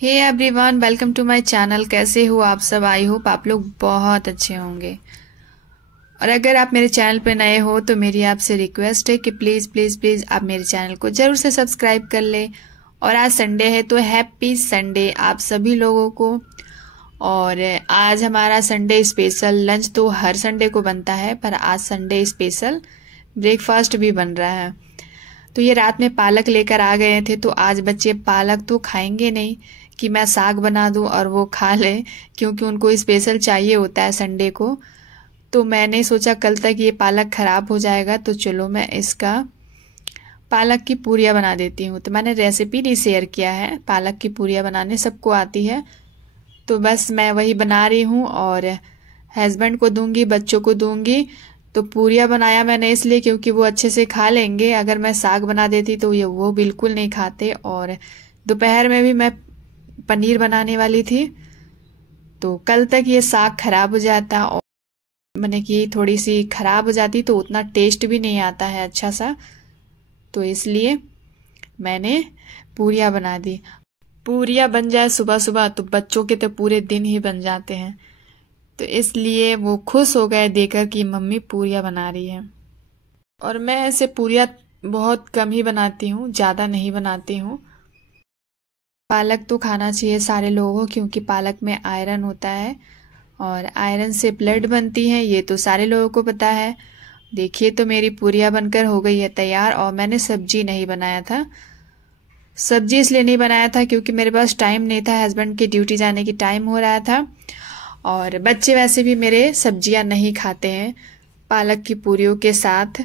Hey everyone, welcome to my channel. कैसे हो आप सब? आई होप आप लोग बहुत अच्छे होंगे। और अगर आप मेरे चैनल पर नए हो तो मेरी आपसे रिक्वेस्ट है कि प्लीज़ प्लीज़ प्लीज़ आप मेरे चैनल को ज़रूर से सब्सक्राइब कर ले। और आज संडे है तो हैप्पी संडे आप सभी लोगों को। और आज हमारा संडे स्पेशल लंच तो हर संडे को बनता है, पर आज संडे स्पेशल ब्रेकफास्ट भी बन रहा है। तो ये रात में पालक लेकर आ गए थे, तो आज बच्चे पालक तो खाएंगे नहीं कि मैं साग बना दूं और वो खा ले, क्योंकि उनको स्पेशल चाहिए होता है संडे को। तो मैंने सोचा कल तक ये पालक खराब हो जाएगा, तो चलो मैं इसका पालक की पूरियाँ बना देती हूँ। तो मैंने रेसिपी नहीं शेयर किया है, पालक की पूरियाँ बनाने सबको आती है, तो बस मैं वही बना रही हूँ और हस्बैंड को दूंगी, बच्चों को दूंगी। तो पूरियाँ बनाया मैंने इसलिए क्योंकि वो अच्छे से खा लेंगे। अगर मैं साग बना देती तो ये वो बिल्कुल नहीं खाते। और दोपहर में भी मैं पनीर बनाने वाली थी, तो कल तक ये साग खराब हो जाता और मैंने कि थोड़ी सी खराब हो जाती तो उतना टेस्ट भी नहीं आता है अच्छा सा, तो इसलिए मैंने पूरियाँ बना दी। पूरियाँ बन जाए सुबह सुबह तो बच्चों के तो पूरे दिन ही बन जाते हैं, तो इसलिए वो खुश हो गए देखकर कि मम्मी पूरियाँ बना रही है। और मैं ऐसे पूरियाँ बहुत कम ही बनाती हूँ, ज़्यादा नहीं बनाती हूँ। पालक तो खाना चाहिए सारे लोगों को, क्योंकि पालक में आयरन होता है और आयरन से ब्लड बनती है, ये तो सारे लोगों को पता है। देखिए तो मेरी पूरियाँ बनकर हो गई है तैयार। और मैंने सब्जी नहीं बनाया था। सब्जी इसलिए नहीं बनाया था क्योंकि मेरे पास टाइम नहीं था, हस्बैंड की ड्यूटी जाने की टाइम हो रहा था। और बच्चे वैसे भी मेरे सब्जियां नहीं खाते हैं। पालक की पूरियों के साथ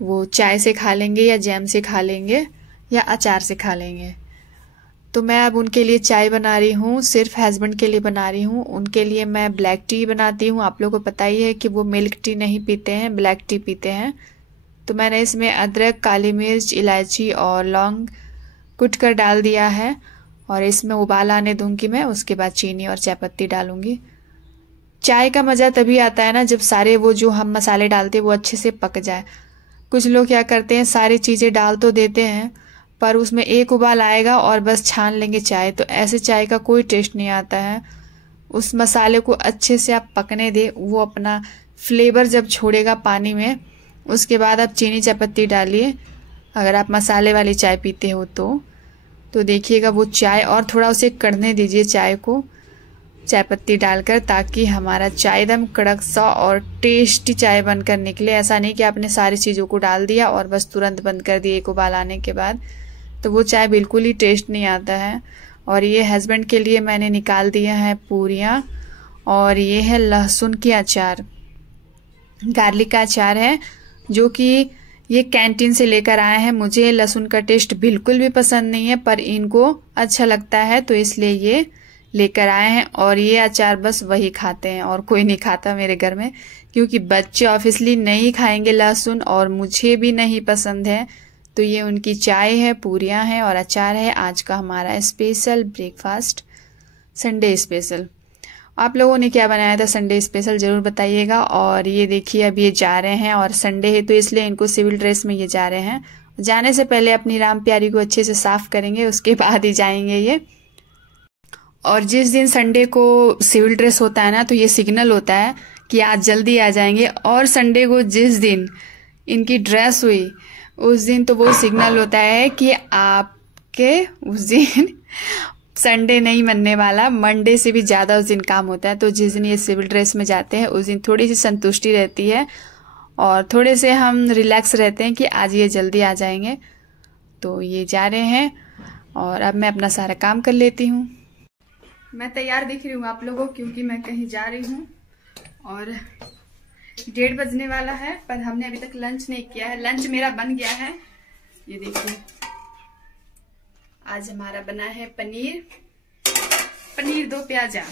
वो चाय से खा लेंगे या जैम से खा लेंगे या अचार से खा लेंगे। तो मैं अब उनके लिए चाय बना रही हूँ, सिर्फ हस्बैंड के लिए बना रही हूँ। उनके लिए मैं ब्लैक टी बनाती हूँ। आप लोगों को पता ही है कि वो मिल्क टी नहीं पीते हैं, ब्लैक टी पीते हैं। तो मैंने इसमें अदरक, काली मिर्च, इलायची और लौंग कुट कर डाल दिया है और इसमें उबाल आने दूंगी मैं। उसके बाद चीनी और चाय पत्ती डालूंगी। चाय का मज़ा तभी आता है ना जब सारे वो जो हम मसाले डालते हैं वो अच्छे से पक जाए। कुछ लोग क्या करते हैं, सारी चीज़ें डाल तो देते हैं पर उसमें एक उबाल आएगा और बस छान लेंगे चाय, तो ऐसे चाय का कोई टेस्ट नहीं आता है। उस मसाले को अच्छे से आप पकने दे, वो अपना फ्लेवर जब छोड़ेगा पानी में, उसके बाद आप चीनी चायपत्ती डालिए अगर आप मसाले वाली चाय पीते हो तो देखिएगा वो चाय, और थोड़ा उसे कढ़ने दीजिए चाय को चाय पत्ती डालकर, ताकि हमारा चाय एकदम कड़क सा और टेस्टी चाय बनकर निकले। ऐसा नहीं कि आपने सारी चीज़ों को डाल दिया और बस तुरंत बंद कर दिया एक उबाल आने के बाद, तो वो चाय बिल्कुल ही टेस्ट नहीं आता है। और ये हस्बैंड के लिए मैंने निकाल दिया है पूरियाँ। और ये है लहसुन की अचार, गार्लिक का अचार है, जो कि ये कैंटीन से लेकर आए हैं। मुझे लहसुन का टेस्ट बिल्कुल भी पसंद नहीं है, पर इनको अच्छा लगता है तो इसलिए ये लेकर आए हैं। और ये अचार बस वही खाते हैं और कोई नहीं खाता मेरे घर में, क्योंकि बच्चे ऑब्वियसली नहीं खाएंगे लहसुन और मुझे भी नहीं पसंद है। तो ये उनकी चाय है, पूरियाँ हैं और अचार है आज का हमारा स्पेशल ब्रेकफास्ट, संडे स्पेशल। आप लोगों ने क्या बनाया था संडे स्पेशल ज़रूर बताइएगा। और ये देखिए अब ये जा रहे हैं, और संडे है तो इसलिए इनको सिविल ड्रेस में ये जा रहे हैं। जाने से पहले अपनी राम प्यारी को अच्छे से साफ करेंगे, उसके बाद ही जाएंगे ये। और जिस दिन संडे को सिविल ड्रेस होता है ना, तो ये सिग्नल होता है कि आज जल्दी आ जाएंगे। और संडे को जिस दिन इनकी ड्रेस हुई उस दिन तो वो सिग्नल होता है कि आपके उस दिन संडे नहीं मनने वाला, मंडे से भी ज़्यादा उस दिन काम होता है। तो जिस दिन ये सिविल ड्रेस में जाते हैं उस दिन थोड़ी सी संतुष्टि रहती है और थोड़े से हम रिलैक्स रहते हैं कि आज ये जल्दी आ जाएंगे। तो ये जा रहे हैं और अब मैं अपना सारा काम कर लेती हूँ। मैं तैयार दिख रही हूँ आप लोगों को क्योंकि मैं कहीं जा रही हूँ और 1:30 बजने वाला है, पर हमने अभी तक लंच नहीं किया है। लंच मेरा बन गया है, ये देखिए आज हमारा बना है पनीर 2 प्याजा,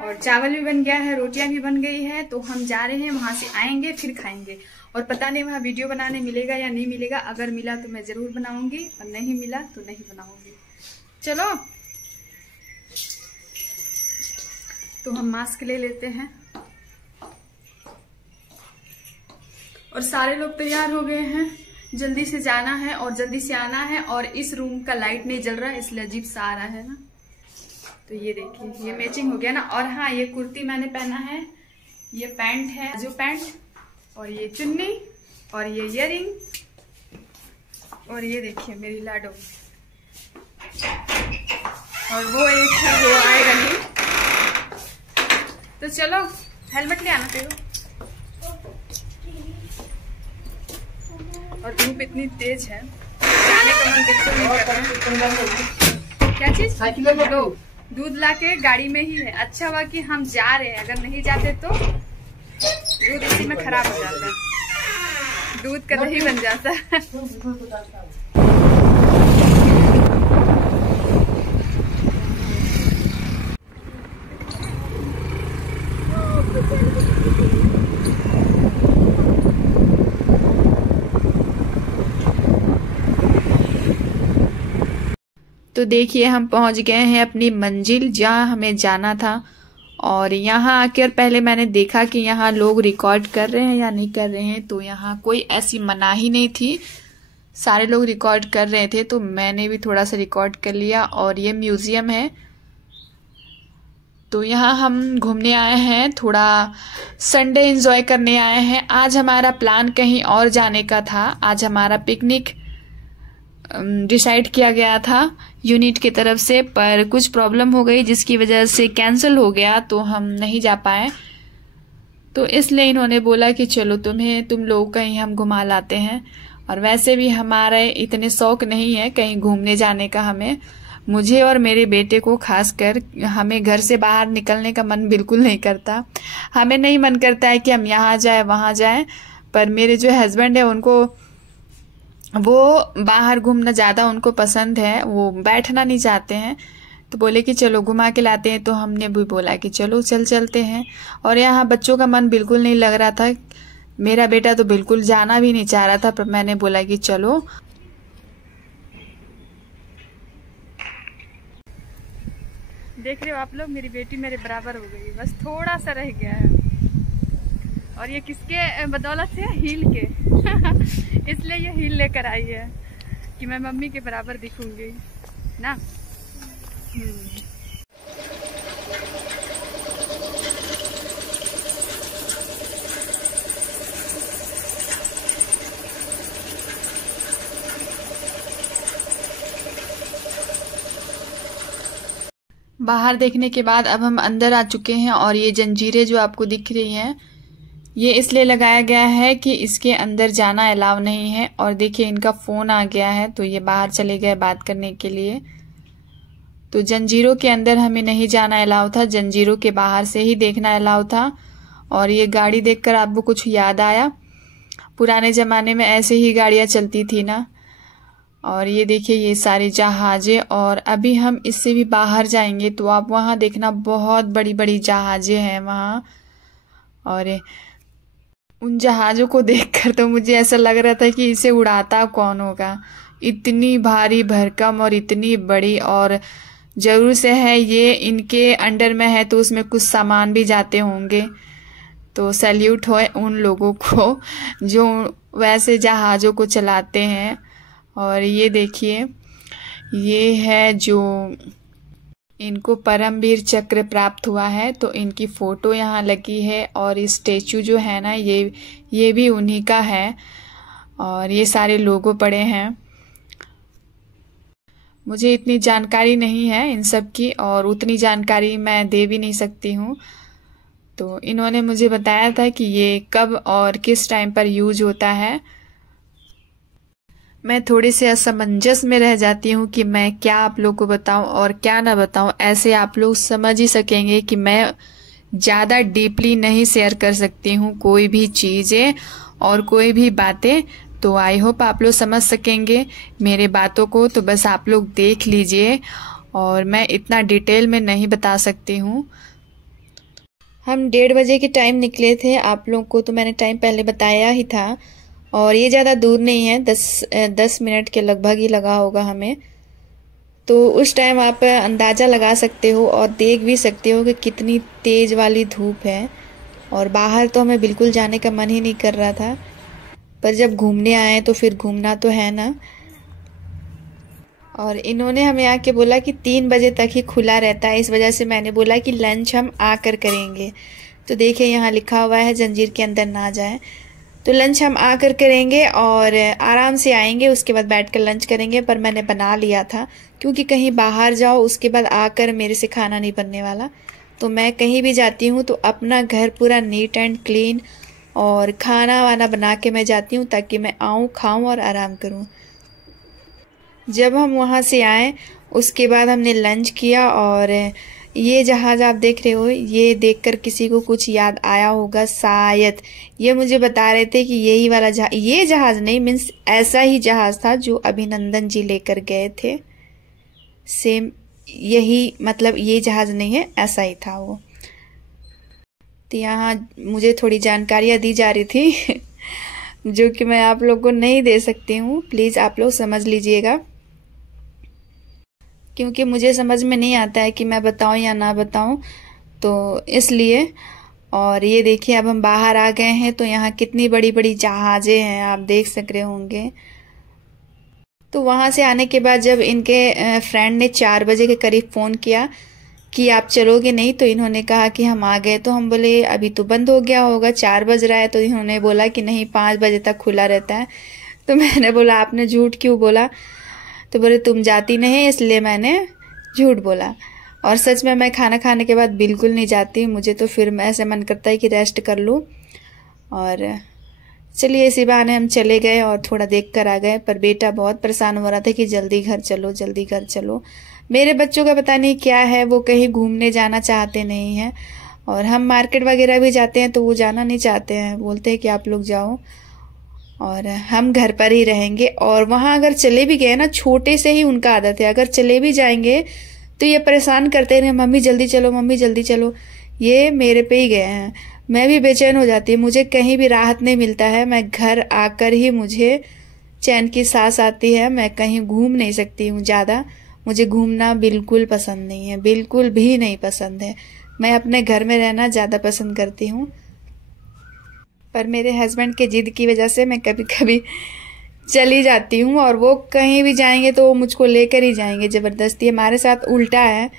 और चावल भी बन गया है, रोटियां भी बन गई है। तो हम जा रहे हैं, वहां से आएंगे फिर खाएंगे। और पता नहीं वहां वीडियो बनाने मिलेगा या नहीं मिलेगा, अगर मिला तो मैं जरूर बनाऊंगी और नहीं मिला तो नहीं बनाऊंगी। चलो तो हम मास्क ले लेते हैं। और सारे लोग तैयार हो गए हैं, जल्दी से जाना है और जल्दी से आना है। और इस रूम का लाइट नहीं जल रहा है इसलिए अजीब सा आ रहा है ना। तो ये देखिए ये मैचिंग हो गया ना। और हाँ, ये कुर्ती मैंने पहना है, ये पैंट है जो पैंट, और ये चुन्नी, और ये इयररिंग, और ये देखिए मेरी लाडो, और वो एक है वो आएगा नहीं। तो चलो हेलमेट ले आना तेरे। और धूप इतनी तेज है, जाने का मन बिल्कुल नहीं कर रहा। क्या चीज? लो, दूध लाके गाड़ी में ही है। अच्छा हुआ कि हम जा रहे हैं, अगर नहीं जाते तो दूध इसी में खराब हो जाता, दूध का दही बन जाता। तो देखिए हम पहुंच गए हैं अपनी मंजिल जहां हमें जाना था। और यहाँ आकर पहले मैंने देखा कि यहाँ लोग रिकॉर्ड कर रहे हैं या नहीं कर रहे हैं। तो यहाँ कोई ऐसी मनाही नहीं थी, सारे लोग रिकॉर्ड कर रहे थे, तो मैंने भी थोड़ा सा रिकॉर्ड कर लिया। और ये म्यूजियम है, तो यहाँ हम घूमने आए हैं, थोड़ा संडे एंजॉय करने आए हैं। आज हमारा प्लान कहीं और जाने का था, आज हमारा पिकनिक डिसाइड किया गया था यूनिट की तरफ से, पर कुछ प्रॉब्लम हो गई जिसकी वजह से कैंसिल हो गया, तो हम नहीं जा पाए। तो इसलिए इन्होंने बोला कि चलो तुम लोग कहीं हम घुमा लाते हैं। और वैसे भी हमारे इतने शौक नहीं है कहीं घूमने जाने का, मुझे और मेरे बेटे को खासकर, हमें घर से बाहर निकलने का मन बिल्कुल नहीं करता। हमें नहीं मन करता है कि हम यहाँ जाए वहाँ जाए, पर मेरे जो हस्बैंड है उनको वो बाहर घूमना ज़्यादा उनको पसंद है, वो बैठना नहीं चाहते हैं। तो बोले कि चलो घुमा के लाते हैं, तो हमने भी बोला कि चलो चलते हैं। और यहाँ बच्चों का मन बिल्कुल नहीं लग रहा था, मेरा बेटा तो बिल्कुल जाना भी नहीं चाह रहा था, पर मैंने बोला कि चलो। देख रहे हो आप लोग, मेरी बेटी मेरे बराबर हो गई, बस थोड़ा सा रह गया है। और ये किसके बदौलत से? हील के। इसलिए ये हील लेकर आई है कि मैं मम्मी के बराबर दिखूंगी ना। बाहर देखने के बाद अब हम अंदर आ चुके हैं। और ये जंजीरें जो आपको दिख रही हैं, ये इसलिए लगाया गया है कि इसके अंदर जाना अलाउ नहीं है। और देखिए इनका फ़ोन आ गया है, तो ये बाहर चले गए बात करने के लिए। तो जंजीरों के अंदर हमें नहीं जाना अलाउ था, जंजीरों के बाहर से ही देखना अलाउ था। और ये गाड़ी देखकर आपको कुछ याद आया? पुराने ज़माने में ऐसे ही गाड़ियाँ चलती थी ना। और ये देखिए ये सारे जहाज़ें, और अभी हम इससे भी बाहर जाएंगे तो आप वहाँ देखना बहुत बड़ी बड़ी जहाज़ें हैं वहाँ। और उन जहाज़ों को देखकर तो मुझे ऐसा लग रहा था कि इसे उड़ाता कौन होगा, इतनी भारी भरकम और इतनी बड़ी। और जरूर से है ये इनके अंडर में है, तो उसमें कुछ सामान भी जाते होंगे। तो सैल्यूट हो उन लोगों को जो वैसे जहाज़ों को चलाते हैं। और ये देखिए ये है जो इनको परमवीर चक्र प्राप्त हुआ है, तो इनकी फ़ोटो यहाँ लगी है। और ये स्टेचू जो है ना, ये भी उन्हीं का है। और ये सारे लोगो पड़े हैं। मुझे इतनी जानकारी नहीं है इन सब की, और उतनी जानकारी मैं दे भी नहीं सकती हूँ। तो इन्होंने मुझे बताया था कि ये कब और किस टाइम पर यूज होता है। मैं थोड़ी सी असमंजस में रह जाती हूँ कि मैं क्या आप लोग को बताऊं और क्या ना बताऊं। ऐसे आप लोग समझ ही सकेंगे कि मैं ज़्यादा डीपली नहीं शेयर कर सकती हूँ कोई भी चीज़ें और कोई भी बातें। तो आई होप आप लोग समझ सकेंगे मेरे बातों को, तो बस आप लोग देख लीजिए। और मैं इतना डिटेल में नहीं बता सकती हूँ। हम 1:30 बजे के टाइम निकले थे, आप लोगों को तो मैंने टाइम पहले बताया ही था। और ये ज़्यादा दूर नहीं है, 10 मिनट के लगभग ही लगा होगा हमें। तो उस टाइम आप अंदाज़ा लगा सकते हो और देख भी सकते हो कि कितनी तेज़ वाली धूप है। और बाहर तो हमें बिल्कुल जाने का मन ही नहीं कर रहा था, पर जब घूमने आए तो फिर घूमना तो है ना। और इन्होंने हमें आके बोला कि 3 बजे तक ही खुला रहता है, इस वजह से मैंने बोला कि लंच हम आकर करेंगे। तो देखिए यहाँ लिखा हुआ है जंजीर के अंदर ना जाए। तो लंच हम आकर करेंगे और आराम से आएंगे, उसके बाद बैठकर लंच करेंगे। पर मैंने बना लिया था, क्योंकि कहीं बाहर जाओ उसके बाद आकर मेरे से खाना नहीं बनने वाला। तो मैं कहीं भी जाती हूँ तो अपना घर पूरा नीट एंड क्लीन और खाना वाना बना के मैं जाती हूँ, ताकि मैं आऊँ, खाऊँ और आराम करूँ। जब हम वहाँ से आए उसके बाद हमने लंच किया। और ये जहाज़ आप देख रहे हो, ये देखकर किसी को कुछ याद आया होगा शायद। ये मुझे बता रहे थे कि यही वाला जहाज, ये जहाज़ नहीं, मीन्स ऐसा ही जहाज़ था जो अभिनंदन जी लेकर गए थे। सेम यही, मतलब ये जहाज़ नहीं है, ऐसा ही था वो। तो यहाँ मुझे थोड़ी जानकारियाँ दी जा रही थी जो कि मैं आप लोग को नहीं दे सकती हूँ, प्लीज़ आप लोग समझ लीजिएगा, क्योंकि मुझे समझ में नहीं आता है कि मैं बताऊं या ना बताऊं, तो इसलिए। और ये देखिए अब हम बाहर आ गए हैं, तो यहाँ कितनी बड़ी बड़ी जहाज़ें हैं, आप देख सक रहे होंगे। तो वहाँ से आने के बाद जब इनके फ्रेंड ने 4 बजे के करीब फ़ोन किया कि आप चलोगे नहीं, तो इन्होंने कहा कि हम आ गए। तो हम बोले अभी तो बंद हो गया होगा, 4 बज रहा है। तो इन्होंने बोला कि नहीं, 5 बजे तक खुला रहता है। तो मैंने बोला आपने झूठ क्यों बोला? तो बोले तुम जाती नहीं, इसलिए मैंने झूठ बोला। और सच में मैं खाना खाने के बाद बिल्कुल नहीं जाती, मुझे तो फिर ऐसे मन करता है कि रेस्ट कर लूँ। और चलिए इसी बहाने हम चले गए और थोड़ा देख कर आ गए। पर बेटा बहुत परेशान हो रहा था कि जल्दी घर चलो, जल्दी घर चलो। मेरे बच्चों का पता नहीं क्या है, वो कहीं घूमने जाना चाहते नहीं हैं। और हम मार्केट वगैरह भी जाते हैं तो वो जाना नहीं चाहते हैं, बोलते हैं कि आप लोग जाओ और हम घर पर ही रहेंगे। और वहाँ अगर चले भी गए ना, छोटे से ही उनका आदत है, अगर चले भी जाएंगे तो ये परेशान करते हैं, मम्मी जल्दी चलो, मम्मी जल्दी चलो। ये मेरे पे ही गए हैं, मैं भी बेचैन हो जाती है, मुझे कहीं भी राहत नहीं मिलता है। मैं घर आकर ही मुझे चैन की सांस आती है, मैं कहीं घूम नहीं सकती हूँ ज़्यादा। मुझे घूमना बिल्कुल पसंद नहीं है, बिल्कुल भी नहीं पसंद है। मैं अपने घर में रहना ज़्यादा पसंद करती हूँ। पर मेरे हस्बैंड के जिद की वजह से मैं कभी कभी चली जाती हूँ, और वो कहीं भी जाएंगे तो वो मुझको लेकर ही जाएंगे ज़बरदस्ती। हमारे साथ उल्टा है,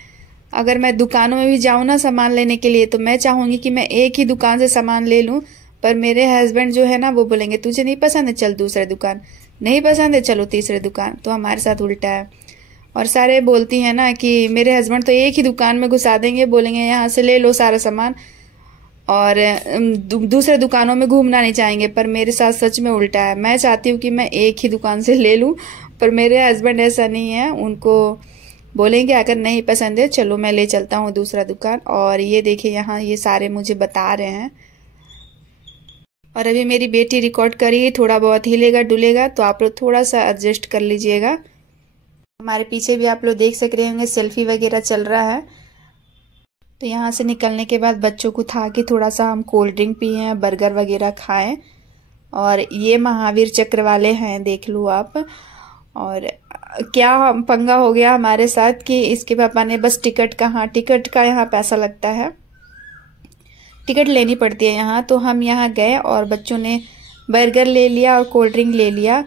अगर मैं दुकानों में भी जाऊँ ना सामान लेने के लिए, तो मैं चाहूँगी कि मैं एक ही दुकान से सामान ले लूँ। पर मेरे हस्बैंड जो है ना, वो बोलेंगे तुझे नहीं पसंद है चल दूसरे दुकान, नहीं पसंद है चलो तीसरे दुकान। तो हमारे साथ उल्टा है। और सारे बोलती हैं ना कि मेरे हस्बैंड तो एक ही दुकान में घुसा देंगे, बोलेंगे यहाँ से ले लो सारा सामान, और दूसरे दुकानों में घूमना नहीं चाहेंगे। पर मेरे साथ सच में उल्टा है, मैं चाहती हूँ कि मैं एक ही दुकान से ले लूँ, पर मेरे हस्बैंड ऐसा नहीं है, उनको बोलेंगे अगर नहीं पसंद है चलो मैं ले चलता हूँ दूसरा दुकान। और ये देखिए यहाँ ये सारे मुझे बता रहे हैं। और अभी मेरी बेटी रिकॉर्ड करी, थोड़ा बहुत हिलेगा डुलेगा तो आप लोग थोड़ा सा एडजस्ट कर लीजिएगा। हमारे पीछे भी आप लोग देख सक रहे होंगे सेल्फी वगैरह चल रहा है। तो यहाँ से निकलने के बाद बच्चों को था कि थोड़ा सा हम कोल्ड ड्रिंक पिए, बर्गर वगैरह खाएं। और ये महावीर चक्र वाले हैं, देख लो आप। और क्या पंगा हो गया हमारे साथ कि इसके पापा ने बस टिकट का यहाँ पैसा लगता है, टिकट लेनी पड़ती है यहाँ। तो हम यहाँ गए और बच्चों ने बर्गर ले लिया और कोल्ड ड्रिंक ले लिया।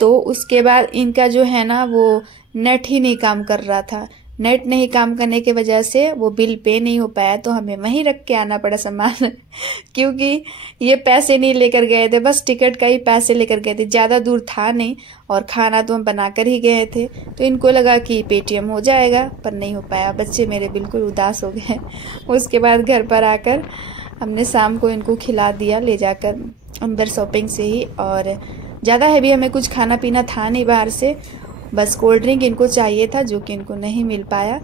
तो उसके बाद इनका जो है ना वो नेट ही नहीं काम कर रहा था। नेट नहीं काम करने की वजह से वो बिल पे नहीं हो पाया, तो हमें वहीं रख के आना पड़ा सामान क्योंकि ये पैसे नहीं लेकर गए थे, बस टिकट का ही पैसे लेकर गए थे, ज़्यादा दूर था नहीं। और खाना तो हम बना कर ही गए थे, तो इनको लगा कि पेटीएम हो जाएगा, पर नहीं हो पाया। बच्चे मेरे बिल्कुल उदास हो गए। उसके बाद घर पर आकर हमने शाम को इनको खिला दिया ले जाकर अंदर शॉपिंग से ही। और ज़्यादा हैवी हमें कुछ खाना पीना था नहीं बाहर से, बस कोल्ड ड्रिंक इनको चाहिए था जो कि इनको नहीं मिल पाया।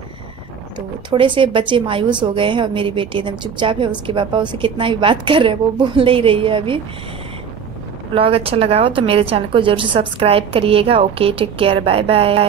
तो थोड़े से बच्चे मायूस हो गए हैं और मेरी बेटी एकदम चुपचाप है, उसके पापा उसे कितना भी बात कर रहे हैं वो बोल नहीं रही है अभी। व्लॉग अच्छा लगा हो तो मेरे चैनल को जरूर से सब्सक्राइब करिएगा। Okay, take care, bye bye.